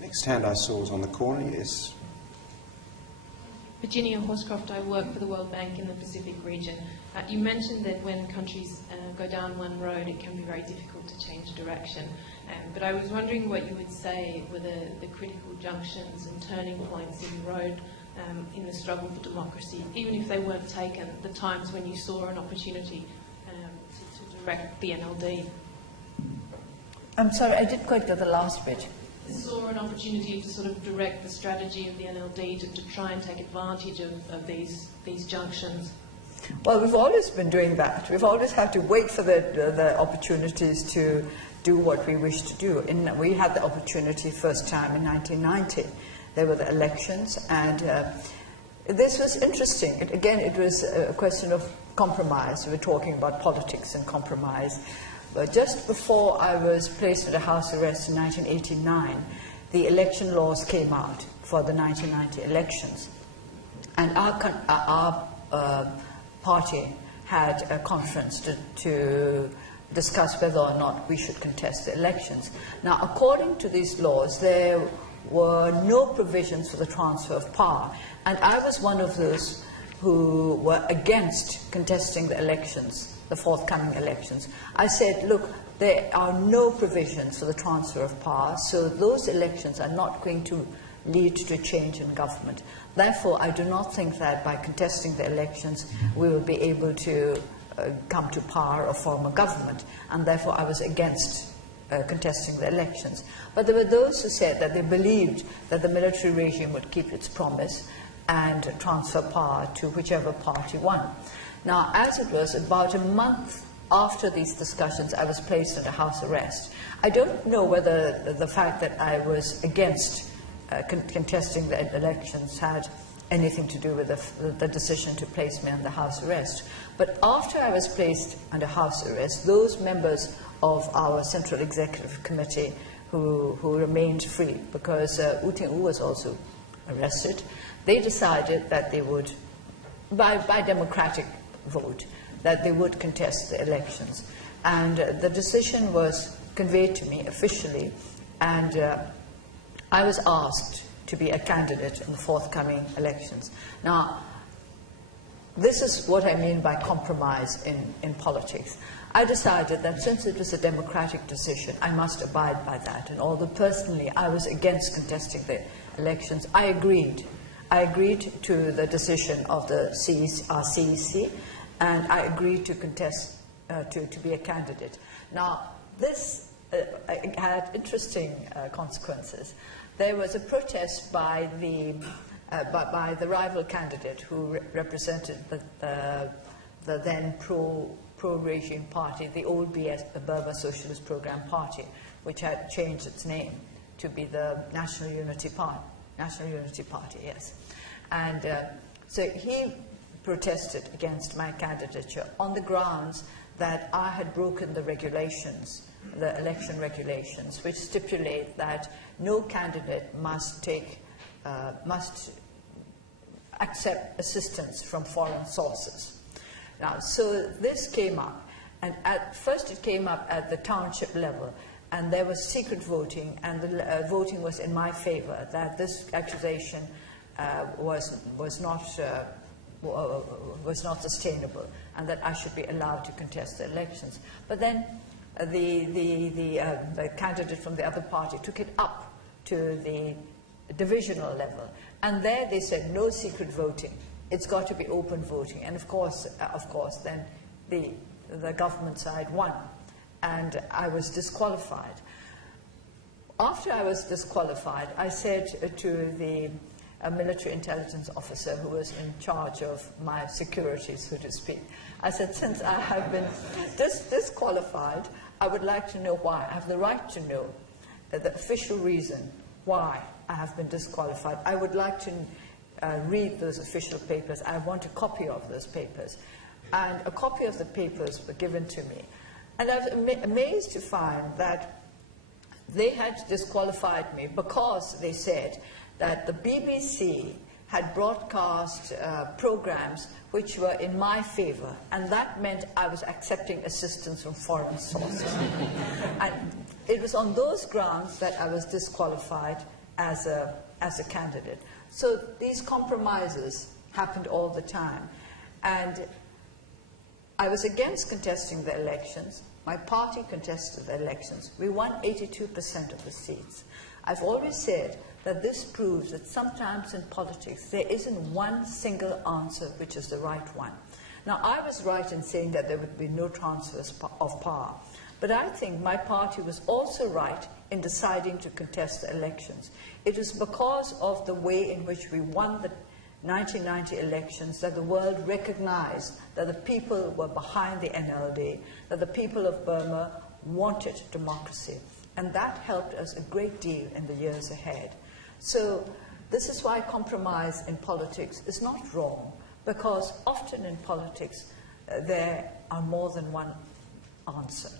Next hand I saw was on the corner, yes. Virginia Horscroft, I work for the World Bank in the Pacific region. You mentioned that when countries go down one road, it can be very difficult to change direction. But I was wondering what you would say were the critical junctions and turning points in the road in the struggle for democracy, even if they weren't taken, the times when you saw an opportunity to direct the NLD. I'm sorry, I didn't quite get the last bit. Saw an opportunity to sort of direct the strategy of the NLD to try and take advantage of these junctions? Well, we've always been doing that. We've always had to wait for the opportunities to do what we wish to do. We had the opportunity first time in 1990. There were the elections, and this was interesting. It was a question of compromise. We were talking about politics and compromise. But just before I was placed under house arrest in 1989, the election laws came out for the 1990 elections. And our party had a conference to discuss whether or not we should contest the elections. Now, according to these laws, there were no provisions for the transfer of power. And I was one of those who were against contesting the elections, the forthcoming elections. I said, look, there are no provisions for the transfer of power, so those elections are not going to lead to a change in government. Therefore, I do not think that by contesting the elections we will be able to come to power or form a government, and therefore I was against contesting the elections. But there were those who said that they believed that the military regime would keep its promise and transfer power to whichever party won. Now, as it was, about a month after these discussions, I was placed under house arrest. I don't know whether the fact that I was against contesting the elections had anything to do with the decision to place me under house arrest. But after I was placed under house arrest, those members of our Central Executive Committee who remained free, because U Tin Oo was also arrested, they decided that they would, by democratic vote, that they would contest the elections. And the decision was conveyed to me officially, and I was asked to be a candidate in the forthcoming elections. Now, this is what I mean by compromise in politics. I decided that since it was a democratic decision, I must abide by that. And although personally I was against contesting the elections, I agreed. I agreed to the decision of the CEC, and I agreed to contest, to be a candidate. Now, this had interesting consequences. There was a protest by the rival candidate who represented the then pro-regime party, the old BS, the Burma Socialist Program Party, which had changed its name to be the National Unity Party. National Unity Party, yes. And so he protested against my candidature on the grounds that I had broken the regulations, the election regulations, which stipulate that no candidate must accept assistance from foreign sources. Now, so this came up, and at first it came up at the township level, and there was secret voting, and the voting was in my favor, that this accusation was not sustainable, and that I should be allowed to contest the elections. But then the candidate from the other party took it up to the divisional level, and there they said no secret voting. It's got to be open voting, and of course, then the government side won, and I was disqualified. After I was disqualified, I said to the military intelligence officer who was in charge of my security, so to speak, I said, since I have been disqualified, I would like to know why. I have the right to know the official reason why I have been disqualified. I would like to read those official papers. I want a copy of those papers. And a copy of the papers were given to me. And I was amazed to find that they had disqualified me because they said that the BBC had broadcast programs which were in my favor, and that meant I was accepting assistance from foreign sources. And it was on those grounds that I was disqualified, as a candidate. So these compromises happened all the time. And I was against contesting the elections. My party contested the elections. We won 82% of the seats. I've always said that this proves that sometimes in politics there isn't one single answer which is the right one. Now, I was right in saying that there would be no transfers of power, but I think my party was also right in deciding to contest the elections. It is because of the way in which we won the 1990 elections that the world recognized that the people were behind the NLD, that the people of Burma wanted democracy. And that helped us a great deal in the years ahead. So this is why compromise in politics is not wrong, because often in politics there are more than one answer.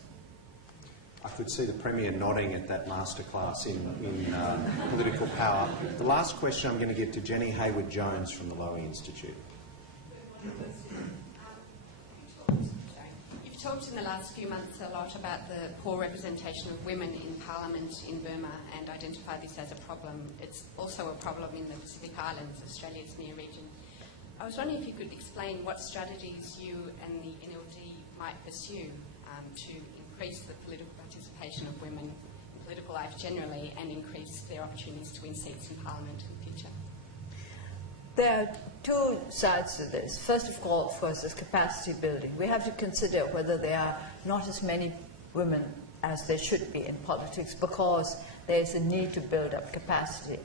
I could see the Premier nodding at that masterclass in political power. The last question I'm going to give to Jenny Hayward-Jones from the Lowy Institute. You've talked in the last few months a lot about the poor representation of women in Parliament in Burma and identified this as a problem. It's also a problem in the Pacific Islands, Australia's near region. I was wondering if you could explain what strategies you and the NLD might pursue to increase the political participation of women in political life generally and increase their opportunities to win seats in Parliament in the future. There are two sides to this. First of all, of course, is capacity building. We have to consider whether there are not as many women as there should be in politics because there is a need to build up capacity.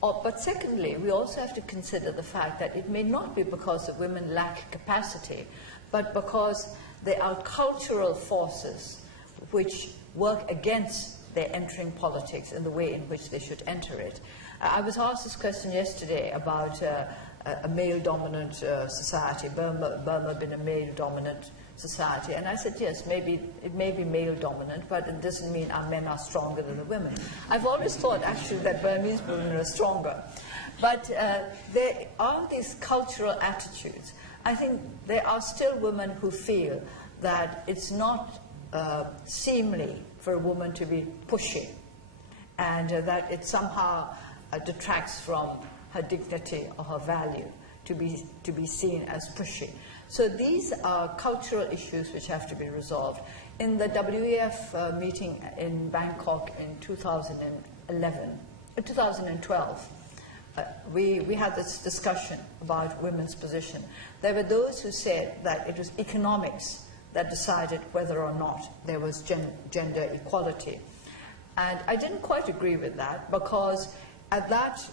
But secondly, we also have to consider the fact that it may not be because the women lack capacity, but because there are cultural forces which work against their entering politics in the way in which they should enter it. I was asked this question yesterday about a male-dominant society, Burma being a male-dominant society, and I said, yes, maybe it may be male-dominant, but it doesn't mean our men are stronger than the women. I've always thought, actually, that Burmese women are stronger. But there are these cultural attitudes. I think there are still women who feel that it's not seemly for a woman to be pushy, and that it somehow detracts from her dignity or her value to be seen as pushy. So these are cultural issues which have to be resolved. In the WEF meeting in Bangkok in 2012, we had this discussion about women's position. There were those who said that it was economics that decided whether or not there was gender equality. And I didn't quite agree with that, because at that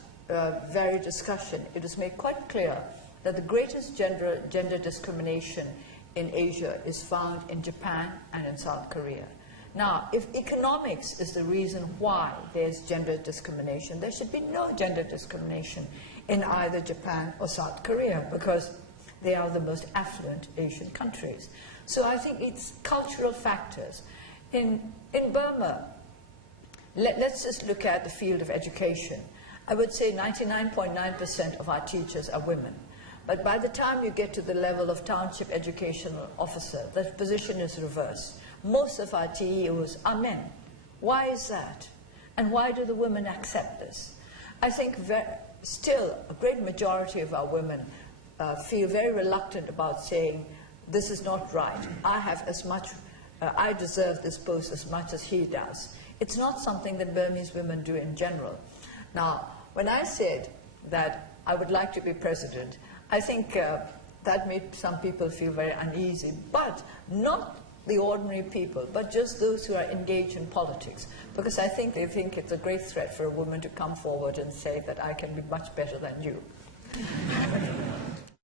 very discussion it was made quite clear that the greatest gender discrimination in Asia is found in Japan and in South Korea. Now, if economics is the reason why there's gender discrimination, there should be no gender discrimination in either Japan or South Korea, because they are the most affluent Asian countries. So I think it's cultural factors. In Burma, let's just look at the field of education. I would say 99.9% of our teachers are women. But by the time you get to the level of township educational officer, the position is reversed. Most of our TEOs are men. Why is that? And why do the women accept this? I think still a great majority of our women feel very reluctant about saying, this is not right. I have as much, I deserve this post as much as he does. It's not something that Burmese women do in general. Now, when I said that I would like to be president, I think that made some people feel very uneasy, but not the ordinary people, but just those who are engaged in politics, because I think they think it's a great threat for a woman to come forward and say that I can be much better than you.